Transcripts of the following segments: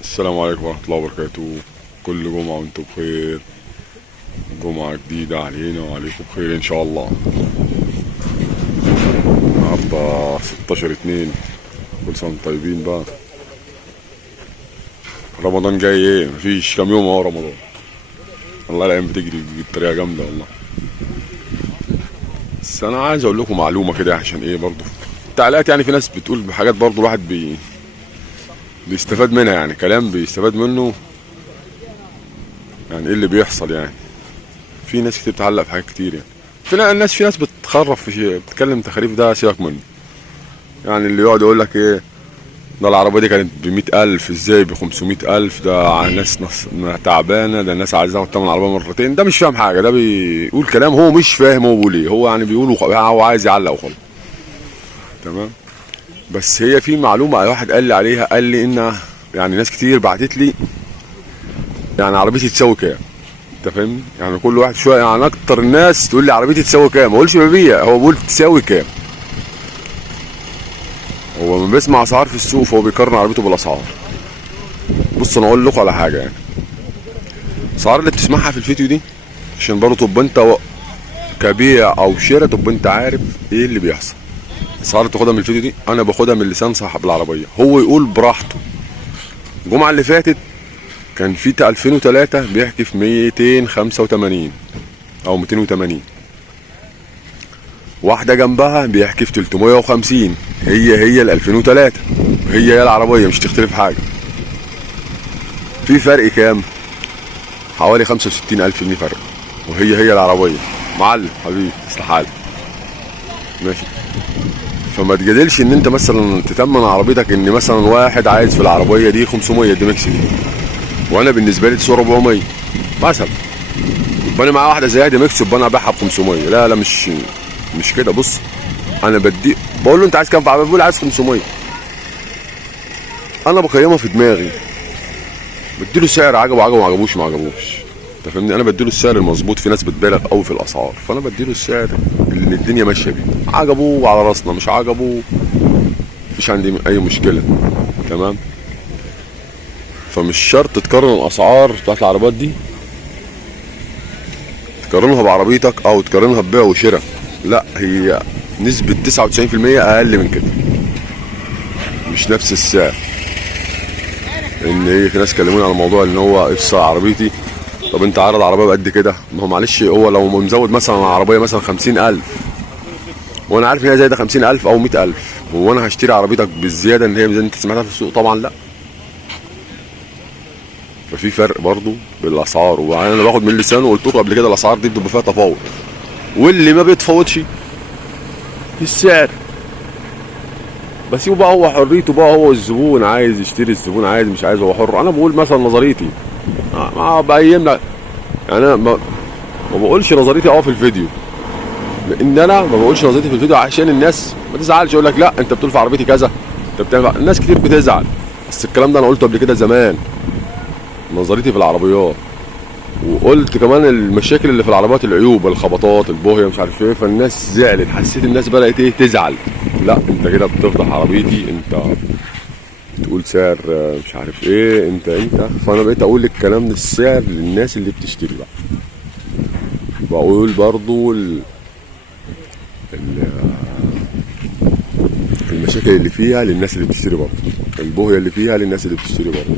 السلام عليكم ورحمة الله وبركاته. كل جمعة وانتم بخير. جمعة جديدة علينا وعليكم بخير ان شاء الله. النهاردة 16/2. كل سنة وانتم طيبين بقى. رمضان جاي ايه؟ مفيش كام يوم اهو رمضان. والله الايام بتجري بطريقة جامدة والله. بس انا عايز اقول لكم معلومة كده عشان ايه برضو التعليقات، يعني في ناس بتقول بحاجات برضو الواحد بيستفاد منها، يعني كلام بيستفاد منه. يعني ايه اللي بيحصل؟ يعني في ناس كتير بتعلق في حاجات كتير، يعني في ناس بتخرف في شيء، بتتكلم تخاريف، ده سيبك منه. يعني اللي يقعد يقول لك ايه ده العربية دي كانت ب100,000، ازاي ب500,000؟ ده ناس تعبانة، ده الناس عايزة تمن العربية مرتين. ده مش فاهم حاجة، ده بيقول كلام هو مش فاهم هو بيقول ايه. هو يعني بيقول هو عايز يعلق وخلاص. تمام. بس هي في معلومة واحد قال لي عليها، قال لي ان يعني ناس كتير بعتت لي يعني عربيتي تساوي كام. انت فاهمني؟ يعني كل واحد شويه، يعني اكتر الناس تقول لي عربيتي تساوي كام، ما اقولش ببيع، هو بيقول تساوي كام. هو لما بيسمع اسعار في السوق فهو بيقارن عربيته بالاسعار. بص انا اقول لكم على حاجه، يعني الاسعار اللي بتسمعها في الفيديو دي عشان برضه تبقى انت كبيع او شراء، تبقى انت عارف ايه اللي بيحصل. الاسعار اللي بتاخدها من الفيديو دي انا باخدها من لسان صاحب العربيه، هو يقول براحته. الجمعه اللي فاتت كان في 2003 بيحكي في 285 او 280، واحده جنبها بيحكي في 350. هي ال 2003، هي العربيه مش تختلف حاجه. في فرق كام؟ حوالي 65,000 جنيه فرق، وهي العربيه. معلم حبيبي استحاله. ماشي. فما تجادلش ان انت مثلا تتمن عربيتك ان مثلا واحد عايز في العربيه دي 500 دي ميكس دي، وانا بالنسبه لي تسوى 400 مثلا، يبقى انا معايا واحده زيها دي ميكس، يبقى انا ابيعها ب 500. لا مش كده. بص انا بقول له انت عايز كام في العربيه؟ بيقول عايز 500. انا بقيمها في دماغي، بديله سعر عجبه ما عجبوش. انت فاهمني؟ انا بديله السعر المظبوط. في ناس بتبالغ قوي في الاسعار، فانا بديله السعر اللي الدنيا ماشيه بيه. عجبه على راسنا، مش عجبه مفيش عندي اي مشكله. تمام. فمش شرط تقارن الاسعار بتاعت العربيات دي تقارنها بعربيتك او تقارنها ببيع وشراء. لا، هي نسبة 99% اقل من كده، مش نفس السعر. ان هي في ناس كلموني على موضوع ان هو افصل عربيتي. طب انت عارض عربية بقد كده؟ ما هو معلش، هو لو مزود مثلا على عربية مثلا 50,000 وانا عارف ان هي زايدة 50,000 او 100,000، هو انا هشتري عربيتك بالزيادة ان هي زي انت سمعتها في السوق؟ طبعا لا. ففي فرق برضو بالاسعار، وبعدين انا باخد من لسانه وقلت له قبل كده الاسعار دي بتبقى فيها تفاوض، واللي ما بيتفاوضش في السعر بسيبه بقى، هو حريته بقى، هو الزبون عايز يشتري، الزبون عايز مش عايز هو حر. انا بقول مثلا نظريتي، ما بقيم لك، يعني انا ما بقولش نظريتي في الفيديو، لان انا ما بقولش نظريتي في الفيديو عشان الناس ما تزعلش، يقول لك لا انت بتقول في عربيتي كذا، انت بتعمل. الناس كتير بتزعل، بس الكلام ده انا قلته قبل كده زمان. نظريتي في العربيات، وقلت كمان المشاكل اللي في العربيات، العيوب، الخبطات، البوهيه، مش عارف ايه. فالناس زعلت، حسيت الناس بدات ايه تزعل. لا انت كده بتفضح عربيتي، انت تقول سعر مش عارف ايه، انت. فانا بقيت اقول الكلام ده السعر للناس اللي بتشتري بقى. بقول برضو المشاكل اللي فيها للناس اللي بتشتري برضو، البوهيه اللي فيها للناس اللي بتشتري برضو.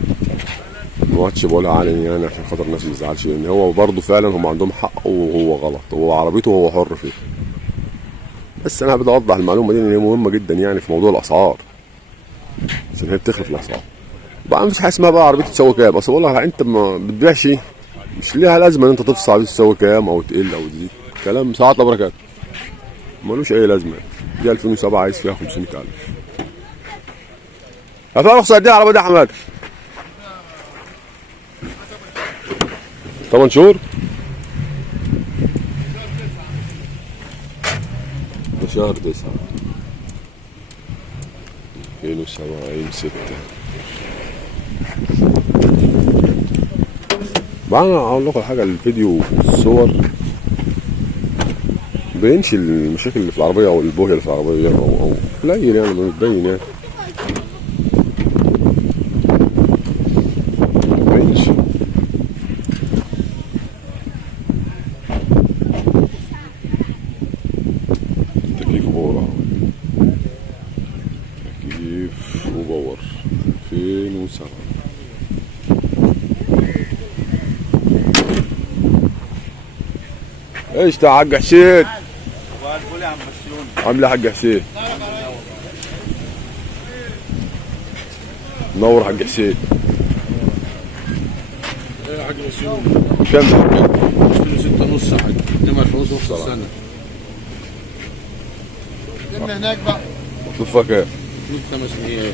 ما عادش بقولها علني يعني عشان خاطر الناس ما تزعلش، لان هو برضه فعلا هم عندهم حق وهو غلط، هو عربيته وهو حر فيها. بس انا بدي اوضح المعلومه دي ان هي مهمه جدا يعني في موضوع الاسعار، عشان هي بتخلف الاسعار. بقى مفيش حاجه اسمها بقى عربيتي تساوي كام. اصل بقول لك انت ما بتبيعش، مش ليها لازمه ان انت تفصل عربيتي تساوي كام او تقل او تزيد. كلام ساعات بركات ملوش اي لازمه. دي 2007 عايز فيها 500,000. هفهم رخصه قد ايه العربيه دي يا حماد؟ 8 شهور. ده شهر 9 2007 يوم 6. بقى انا اقول لكم حاجه، الفيديو والصور مبينش المشاكل اللي في العربيه او البوهيه اللي في العربيه، او قليل يعني ما بتبين يعني. 2007. ايش ده حاج حسين؟ عامل ايه يا حاج حسين؟ منور حاج حسين. ايه يا حاج مسيون؟ كام ده حاج؟ 6 ونص يا حاج، انما الفلوس نص السنه. لما هناك بقى مطلوب فيها كام؟ 500.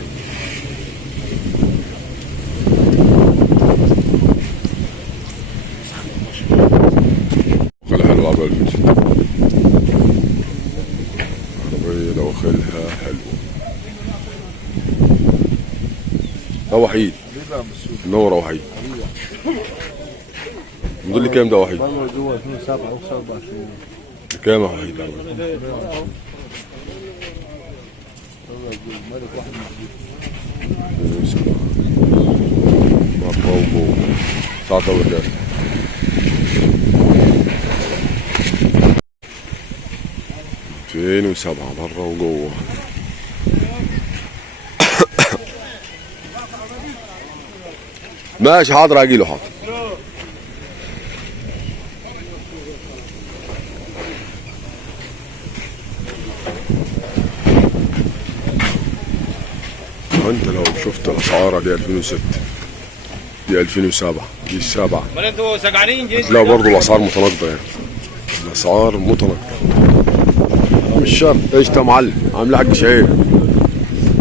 خليها حلوة عبال المسجد. عربية لو خلها حلوة. ده وحيد. منور يا وحيد. نقول لي كام ده وحيد؟ جوه 2007 او 27 كام يا وحيد؟ مالك واحد مطلوب ساعة وكام؟ فين وسبعة برا وجوه. ماشي حاضر اجيله حاضر. انت لو شفت الاسعار دي 2006 دي 2007 دي السبعة ولا انتوا سجعانين جدا؟ لا برضه الاسعار متناقضة يعني. الاسعار متناقضة. مش شرط. ايش يا معلم؟ عامل حاج شهير.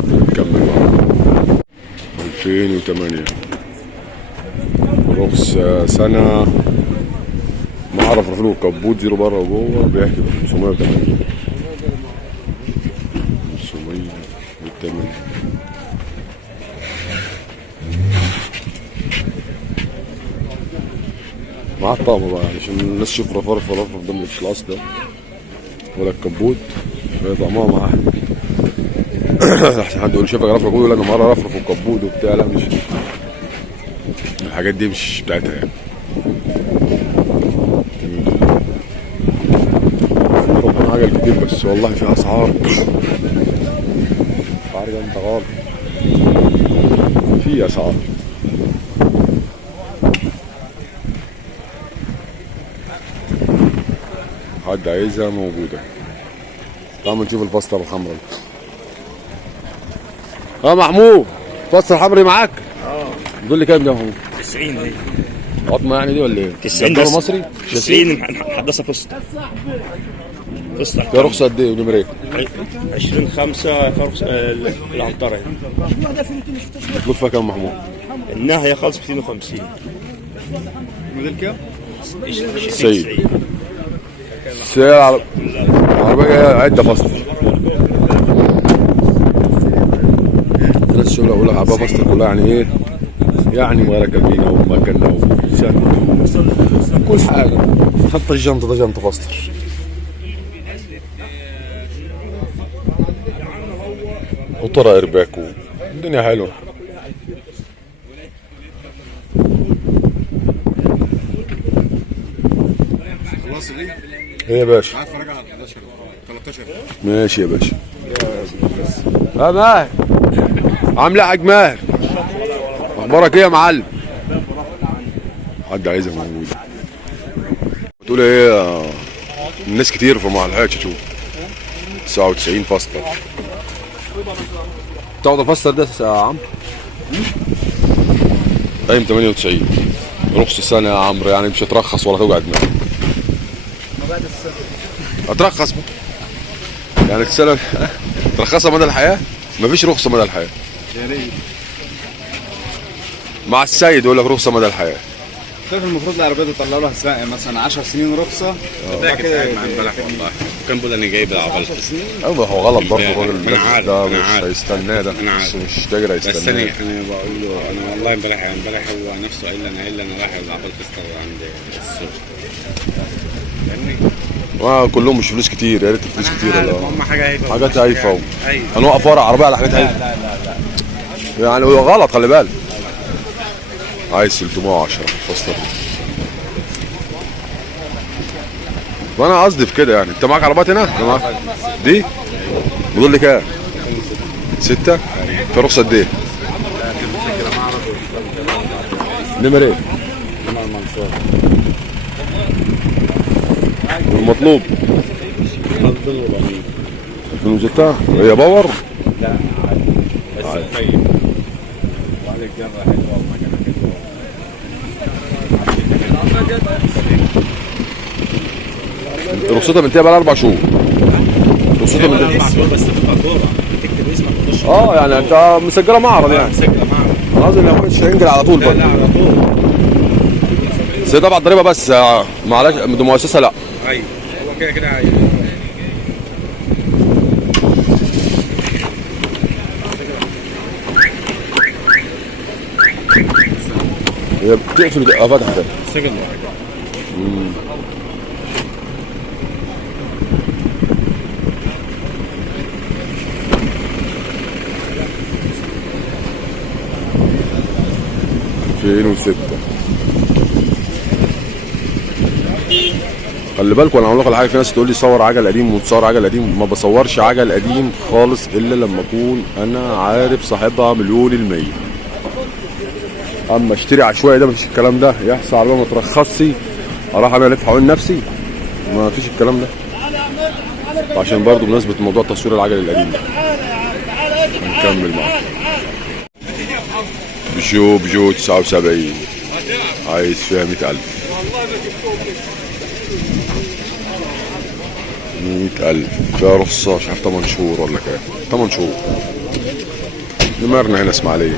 نكمل بقى. 2008 رخص سنة ما اعرف رافينه كبوت زيرو بره وجوه بيحكي ب 580 580 مع الطابة بقى علشان الناس تشوف رفرف ده مش الاصل ده ولا الكبوت طعمها معاه. احسن حد يقول شايفك رفرف يقول انا مره رفرف وكبوت وبتاع. لا مش الحاجات دي مش بتاعتها يعني. ربنا عجل كتير بس والله في اسعار اسعار انت غالي في اسعار. حد عايزها موجودة. تعال نشوف الفصلة الحمراء. محمود الفصلة الحمراء معاك؟ بتقول لي كام ده يا محمود؟ 90 دي قطمة يعني دي ولا ايه؟ 90 ده مصري؟ 90 حدثها فسط ده رخصة قد ايه ونمرة ايه؟ 20/5 فرخص العنطرة. مطلوب فيها كام محمود؟ النهاية خالص 250. موديل كام؟ سيد العربية عدة فصل. الناس الشغل اقول لك عربية فصل كلها يعني ايه؟ يعني مغيرة كابينة ومكنة وشنطة كل حاجة. حتى الجنطة ده جنطة فصل. وطرق ارباك الدنيا حلوة. خلاص دي؟ ايه يا باشا؟ عارف راجع 11 13. ماشي يا باشا. يا ماهر عامل ايه يا حاج ماهر؟ اخبارك ايه يا معلم؟ حد عايزها موجودة. بتقول ايه الناس كتير فما لحقتش تشوف. 99 فصلة. تاخد الفصل ده يا عمرو؟ قايم 98 رخص السنة يا عمرو يعني مش هترخص ولا توجع دماغك. هترخص بقى يعني السنة ترخصها مدى الحياة؟ مفيش رخصة مدى الحياة. يا ريت. مع السيد يقول لك رخصة مدى الحياة. شايف المفروض العربية دي تطلع لها ساعة مثلا 10 سنين رخصة. ده كده امبارح والله كان بيقول انا جايب العقل. 10 سنين. ايوه هو غلط برضه الراجل أنا عارف، ده أنا مش عارف. هيستناه ده أنا عارف. مش قادر بس انا هيستناه. بقول له انا والله امبارح هو نفسه قال لي انا رايح العقل فيستر عند السوق. فاهمني؟ كلهم مش فلوس كتير يا ريت الفلوس كتير ولا هم حاجه هايفه. حاجات هايفه. ايوه هنوقف ورا عربيه على حاجات هايفه. لا. يعني هو غلط خلي بالك. عايز 310 فاصلة. وانا قصدي في كده يعني. انت معاك عربيات هنا؟ أنا معاك. دي؟ بتقول لي كام؟ 6؟ في رخصة قد ايه؟ نمر ايه؟ تمام المنصور. والمطلوب فضل وضمير. 2006 هي باور. لا عادي بس طيب. وعليك جرة حلوة ومكنة حلوة. رخصتها منتهيه بقى 4 شهور. رخصتها منتهيه 4 شهور بس تبقى دورة تكتب اسمك وتخش. يعني انت مسجله معرض يعني. مسجلة معرض. خلاص لو كنتش هينجل على طول لا بقى. لا على طول. بس هي طبعا ضريبه بس معلش دي مؤسسه لا. ايوه هو كده كده عايز. هي بتقفل وتبقى فاتحه تاني. سجل. في 2006. خلي بالكم انا هقول لكم على حاجه، في ناس تقول لي صور عجل قديم وتصور عجل قديم. ما بصورش عجل قديم خالص الا لما اكون انا عارف صاحبها $1,000,000. اما اشتري عشوائي ده مفيش الكلام ده. يحصل عربيه ما ترخصش اروح انا الف حوالين نفسي، ما فيش الكلام ده. عشان برضو بمناسبه موضوع تصوير العجل القديم ده هنكمل معاكم. بيجو 79 عايز فيها 100,000. 100,000 فيها رخصة مش عارف 8 شهور ولا كام. 8 شهور. نمرنا هنا اسماعيلية.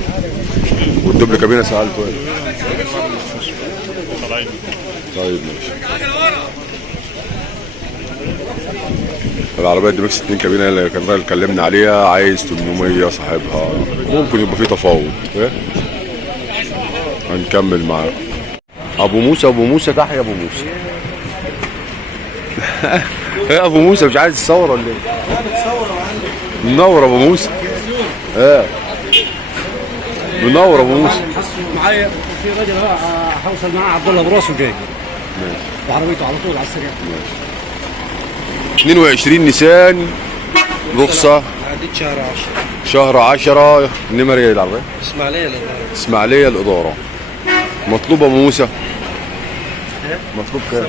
والدبل كابينة سألته هنا. طيب ماشي. العربية دي ميكس 2 كابينة اللي كان الراجل كلمنا عليها عايز 800 صاحبها. ممكن يبقى فيه تفاوض. ايه؟ هنكمل معاكم. ابو موسى تحيا ابو موسى. ايه ابو موسى مش عايز تصور ولا ايه؟ منور ابو موسى. ايه منور ابو موسى. معايا في راجل هوصل معاه عبد الله براسه جاي. ماشي. وعربيته على طول على السريع. ماشي. 22 نيسان رخصة. عديت شهر 10. شهر 10. النمر ايه العربية؟ اسماعيليه الإدارة. مطلوب ابو موسى. مطلوب كام؟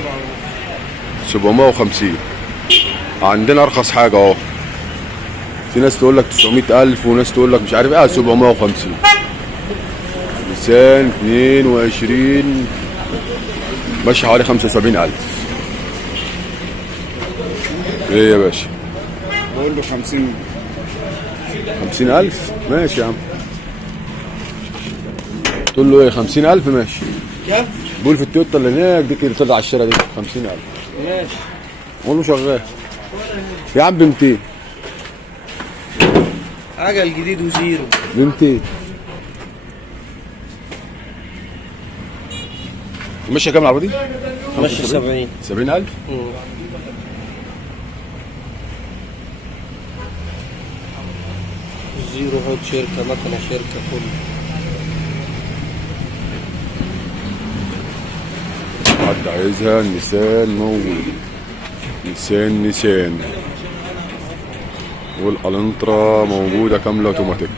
750. عندنا ارخص حاجه اهو. في ناس تقول لك 900,000 وناس تقول لك مش عارف ايه. 750. نيسان 22 ماشي حوالي 75,000. ايه يا باشا؟ بقول له 50. 50,000 ماشي يا عم. تقول له ايه 50,000 ماشي. كام؟ بقول في التويوتا اللي هناك دي اللي طلع على الشارع دي 50,000. ماشي. قول له شغال يا عم ب 200. عجل جديد وزيرو. ب 200 ماشي. كام العربية دي؟ ماشي 70. 70,000. زيرو هود شركه مكنه شركه كله. حد عايزها النيسان موجود. نيسان والالانترا موجودة كاملة اوتوماتيك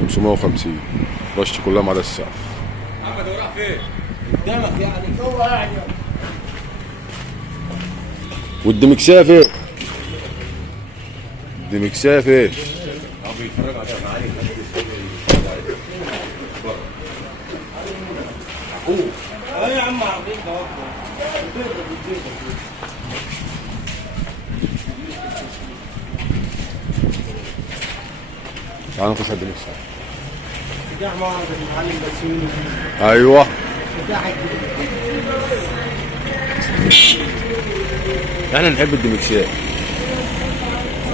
550. رشت كلها ما عدا السقف. والدمكساه فين؟ الدمكساه فين؟ يا عم عربيك تعال نخش على الدمكساه. ده معرض المعلم بسيوني. ايوه احنا نحب الدمكسات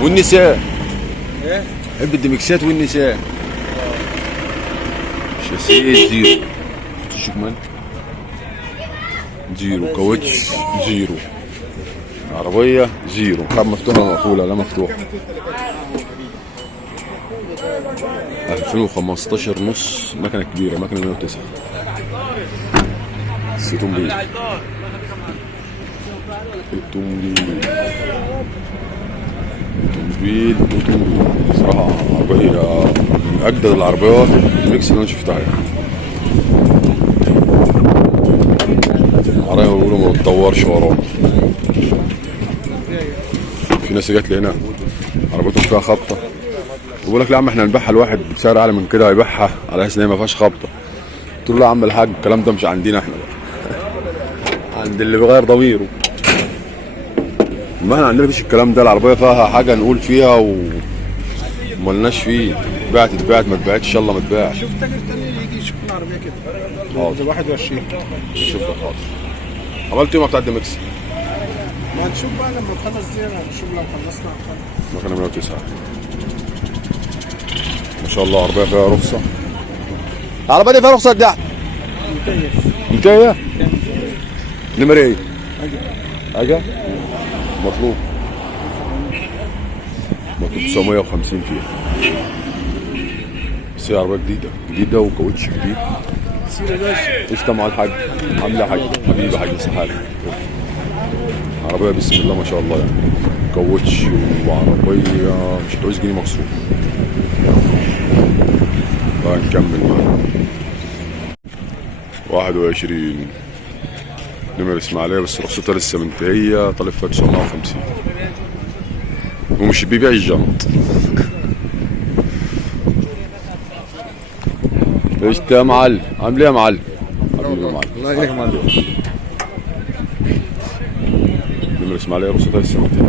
والنساء. ايه؟ نحب الدمكسات والنساء. شاسيه زيرو. شكمان زيرو. كاوتش زيرو. عربية زيرو. كم مفتوحة ولا مقفولة؟ لا مفتوحة. 2015 نص. مكنة كبيرة مكنة 109. التومبيل. اوتومبيل صراحة عربية من أجدد العربيات الميكس اللي أنا شفتها يعني. عربية بيقولوا ما بتدورش ورانا. في ناس جات لي هنا عربيتهم فيها خبطة بيقول لك لا يا عم احنا هنبيعها لواحد بسعر أعلى من كده هيبيعها على أساس إن هي ما فيهاش خبطة. قلت له لا يا عم الحاج الكلام ده مش عندنا احنا بقى. عند اللي بيغير ضميره. ما احنا عندنا مفيش الكلام ده، العربية فيها حاجة نقول فيها وملناش فيه. بعت اتباعت ما اتباعتش ان شاء الله ما اتباعش. شوف تاجر تاني يجي يشوف العربيه كده. حاضر. 21 شوف ده حاضر. عملت ايه مع بتاع الدمكس؟ ما هنشوف بقى لما نخلص دي، هنشوف لو خلصنا هنخلص. مكنة 109 ما شاء الله. عربية فيها رخصة. العربية دي فيها رخصة قد ايه؟ منتهية؟ نمرة ايه؟ حاجة؟ مطلوب 950 فيها. بس هي عربية جديدة وكاوتش جديد. تسلم على الحاج. عامل يا حاج؟ حبيبي حاج استحالة. عربية بسم الله ما شاء الله يعني. كاوتش وعربية مش هتعوز جنيه مصروف. فهنكمل معانا. 21 نمر اسماعيلية بس رخصتها لسه منتهية طالب فيها 950 ومش بيبيع الجنط. ايش يا معلم؟ عامل ايه يا معلم؟ حبيبي يا معلم. الله يهديك يا معلم. نمر اسماعيلية رخصتها لسه منتهية.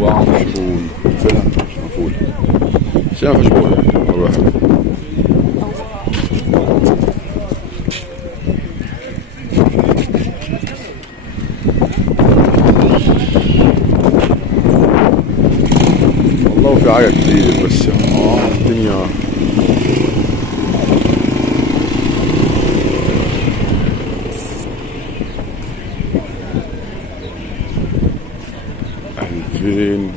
21 فيها مقفولة بس هي ما فيهاش بوي يعني واحد. والله في حاجة كتير بس الدنيا ألفين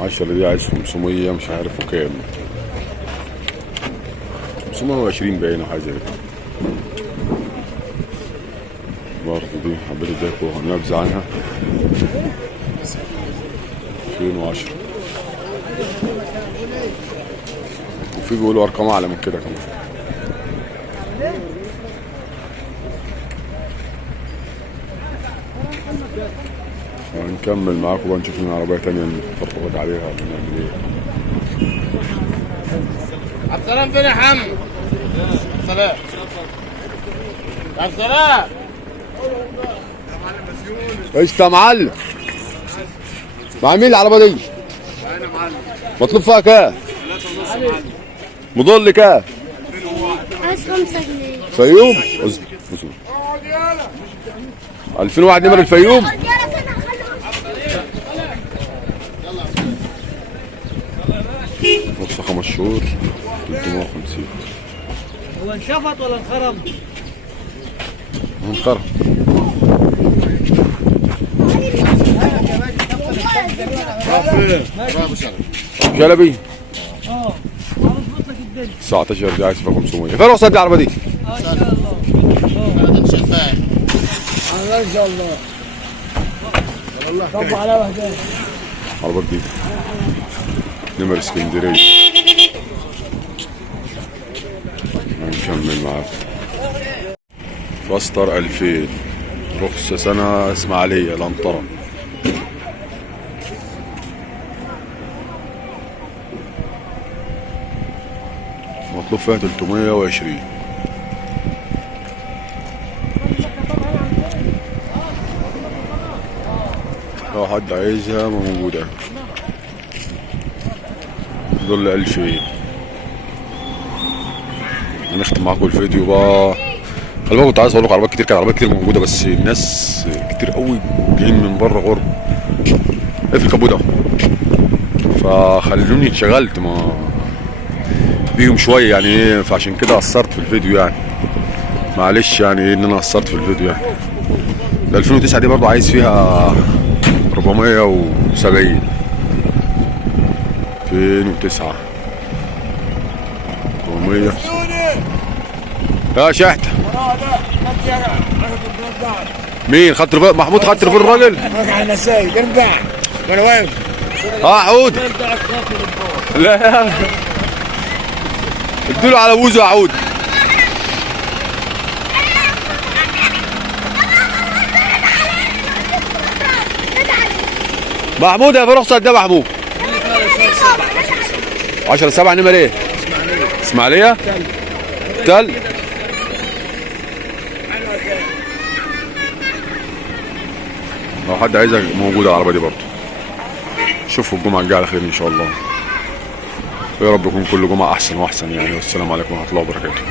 10 دي عايز 500 مش عارف كام 520 باين او حاجه زي كده. برضه دي حبيت اديكوا نبذه عنها. 2010 وفي بيقولوا ارقام اعلى من كده كمان. هنكمل معاكم بقى نشوف لنا عربية تانية نفرغ عليها ولا نعمل ايه. عبد السلام فين يا حمد؟ سلام. عبد السلام. ايش يا معلم؟ مع مين العربية دي؟ انا معلم. مطلوب فيها كام؟ 3.5 معلم. مضل كام؟ عايز 5 جنيه. فيوم؟ اصبر 2001 نمر الفيوم. رخصة 5 شهور 350. هو انشفط ولا انخرم؟ انخرم. جلبي 19 دي عايز فيها 500. فين رخصة العربية دي؟ ان شاء الله. ان شاء الله. طب على وهدان. عربية جديدة نمر اسكندرية. هنكمل معاكم. فاستر 2000 رخصة سنة اسماعيلية الأنطرة. مطلوب فيها 320. لو حد عايزها موجودة. دول 2000. هنختم معاكم الفيديو بقى. خلي بالكم كنت عايز اقول لكم عربيات كتير، كانت عربيات كتير موجودة بس الناس كتير قوي جايين من بره غرب. ايه في الكابو ده؟ فخلوني اتشغلت ما بيهم شوية يعني ايه، فعشان كده قصرت في الفيديو يعني. معلش يعني ايه ان انا قصرت في الفيديو يعني. ده 2009 دي برضه عايز فيها 470. 2009 400 يا شحتة مين خدت تليفون محمود؟ خدت تليفون الراجل؟ انا سايق ارجع وانا واقف. عود. لا اديله على بوزه يا عود. محمود يا رخصة ده محمود 10/7 نمر ايه؟ اسماعيلية تل. لو حد عايزها موجودة العربية دي برضه. شوفوا الجمعة الجاية على خير ان شاء الله، ويا رب يكون كل جمعة احسن واحسن يعني. والسلام عليكم ورحمة الله وبركاته.